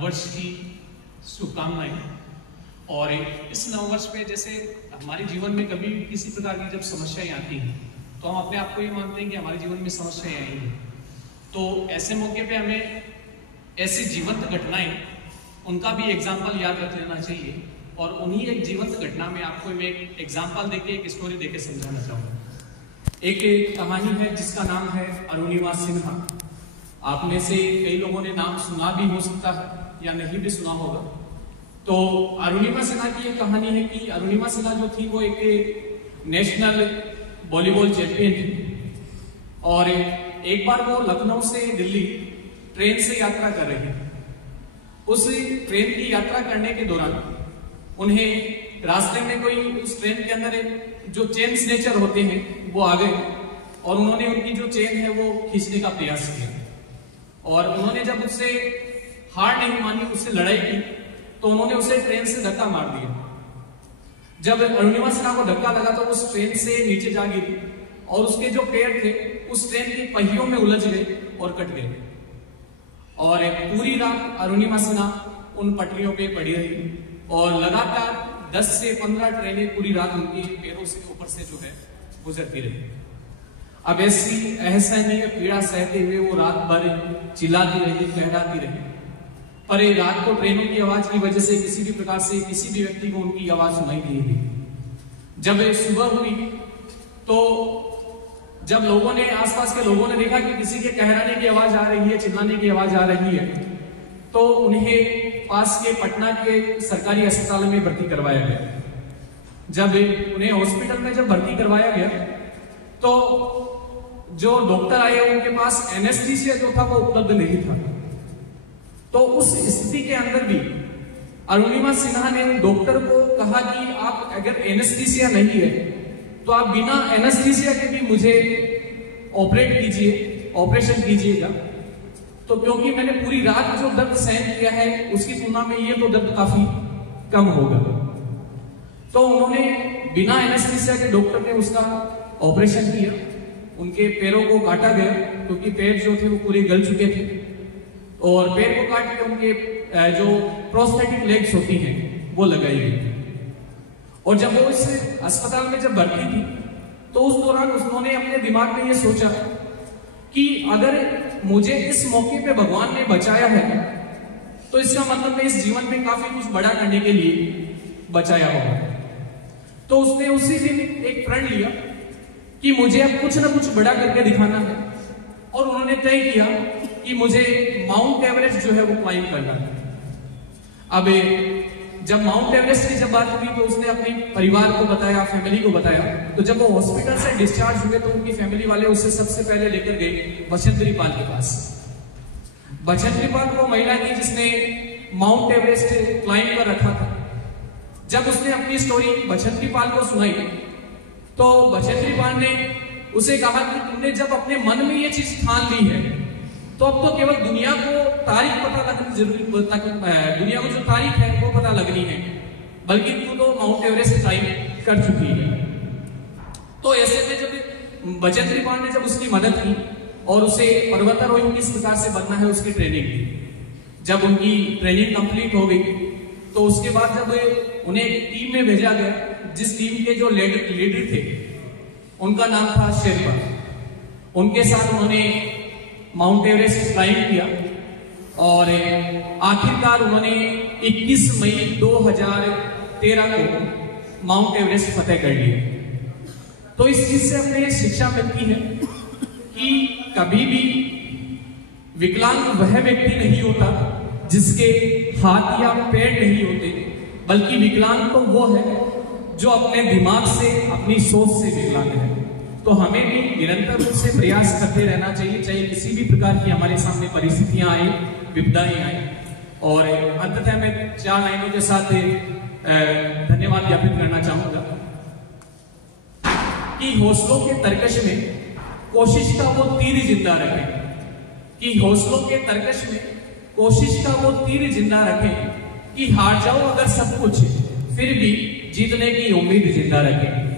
नववर्ष की शुभकामनाएं। और इस नववर्ष पे जैसे हमारे जीवन में कभी किसी प्रकार की जब समस्याएं आती हैं तो हम अपने आप को ये मानते हैं कि हमारे जीवन में समस्याएं आई हैं, तो ऐसे मौके पे हमें ऐसी जीवंत घटनाएं उनका भी एग्जाम्पल याद रख लेना चाहिए। और उन्हीं एक जीवंत घटना में आपको मैं एक एग्जाम्पल देके एक स्टोरी देके समझाना चाहूँगा। एक कहानी है जिसका नाम है अरुणिमा सिन्हा। आप में से कई लोगों ने नाम सुना भी हो सकता है या नहीं भी सुना होगा। तो अरुणिमा सिन्हा की एक कहानी है कि अरुणिमा सिन्हा जो थी वो एक नेशनल वॉलीबॉल चैंपियन थी। और एक बार वो लखनऊ से दिल्ली ट्रेन से यात्रा कर रही थी। उस ट्रेन की यात्रा करने के दौरान उन्हें रास्ते में कोई उस ट्रेन के अंदर जो चेन स्नेचर होते हैं वो आ गए और उन्होंने उनकी जो चेन है वो खींचने का प्रयास किया। और उन्होंने जब उससे हार नहीं मानी, उससे लड़ाई की, तो उन्होंने उसे ट्रेन से धक्का मार दिया। जब अरुणिमा सिन्हा को धक्का लगा तो उस ट्रेन से नीचे जा गिरी और उसके जो पैर थे उस ट्रेन के पहियों में उलझ गए और कट गए। और पूरी रात अरुणिमा सिन्हा उन पटरियों पे पड़ी रही और लगातार 10 से 15 ट्रेनें पूरी रात उनके पैरों से ऊपर से जो है गुजरती रही। अब ऐसी असहनीय पीड़ा सहते हुए वो रात भर चिल्लाती रही, कहराती रही, पर रात को ट्रेनों की आवाज की वजह से किसी भी प्रकार से किसी भी व्यक्ति को उनकी आवाज सुनाई नहीं दी। जब सुबह हुई तो जब लोगों ने, आसपास के लोगों ने देखा कि किसी के कहराने की आवाज आ रही है, चिल्लाने की आवाज आ रही है, तो उन्हें पास के पटना के सरकारी अस्पताल में भर्ती करवाया गया। जब उन्हें हॉस्पिटल में जब भर्ती करवाया गया तो जो डॉक्टर आए उनके पास एनेस्थीसिया जो था वो उपलब्ध नहीं था। तो उस स्थिति के अंदर भी अरुणिमा सिन्हा ने डॉक्टर को कहा कि आप अगर एनेस्थीसिया नहीं है तो आप बिना एनेस्थीसिया के भी मुझे ऑपरेट कीजिए, ऑपरेशन कीजिएगा। तो क्योंकि मैंने पूरी रात जो दर्द सहन किया है उसकी तुलना में ये तो दर्द काफी कम होगा। तो उन्होंने बिना एनेस्थीसिया के डॉक्टर ने उसका ऑपरेशन किया। उनके पैरों को काटा गया क्योंकि पैर जो थे वो पूरे गल चुके थे और पैर को काट के उनके जो प्रोस्थेटिक लेग्स होती हैं वो लगाई गई। और जब वो इस अस्पताल में जब भर्ती थी तो उस दौरान उन्होंने अपने दिमाग में ये सोचा कि अगर मुझे इस मौके पे भगवान ने बचाया है तो इसका मतलब मैं इस जीवन में काफी कुछ बड़ा करने के लिए बचाया होगा। तो उसने उसी दिन एक प्रण लिया कि मुझे अब कुछ ना कुछ बड़ा करके दिखाना है और उन्होंने तय किया कि मुझे माउंट एवरेस्ट जो है वो क्लाइंब करना है। अब जब माउंट एवरेस्ट की जब बात हुई तो उसने अपने परिवार को बताया, फैमिली को बताया। तो जब वो हॉस्पिटल से डिस्चार्ज हुए तो उनकी फैमिली वाले उसे सबसे पहले लेकर गए बचेंद्री पाल के पास। बचेंद्री पाल वो महिला थी जिसने माउंट एवरेस्ट क्लाइंब कर रखा था। जब उसने अपनी स्टोरी बचेंद्री पाल को सुनाई तो बचेंद्री पाल ने उसे कहा कि तुमने जब अपने मन में ये चीज ठान ली है तो अब तो केवल दुनिया को तारीख पता लगनी जरूरी, दुनिया को जो तारीख है वो पता लगनी है, बल्कि तू तो माउंट एवरेस्ट क्लाइंब कर चुकी है। तो ऐसे में जब बचेंद्री पाल ने जब उसकी मदद की और उसे पर्वतारोही किस प्रकार से बनना है उसकी ट्रेनिंग दी। जब उनकी ट्रेनिंग कंप्लीट हो गई तो उसके बाद जब उन्हें एक टीम में भेजा गया, जिस टीम के जो लीडर थे उनका नाम था शेरपा। उनके साथ उन्होंने माउंट एवरेस्ट क्लाइंब किया और आखिरकार उन्होंने 21 मई 2013 को माउंट एवरेस्ट फतेह कर लिया। तो इस चीज से हमें शिक्षा मिलती है कि कभी भी विकलांग वह व्यक्ति नहीं होता जिसके हाथ या पैर नहीं होते, बल्कि विकलांग तो वो है जो अपने दिमाग से, अपनी सोच से विकलांग है। तो हमें भी निरंतर रूप से प्रयास करते रहना चाहिए, चाहे किसी भी प्रकार की हमारे सामने परिस्थितियां आए, विपदाएं आए। और अंततः मैं 4 लाइनों के साथ धन्यवाद ज्ञापित करना चाहूंगा कि हौसलों के तरकश में कोशिश का वो तीर जिंदा रखें, कि हौसलों के तरकश में कोशिश का वो तीर जिंदा रखें, कि हार जाओ अगर सब कुछ फिर भी जीतने की उम्मीद जिंदा रखें।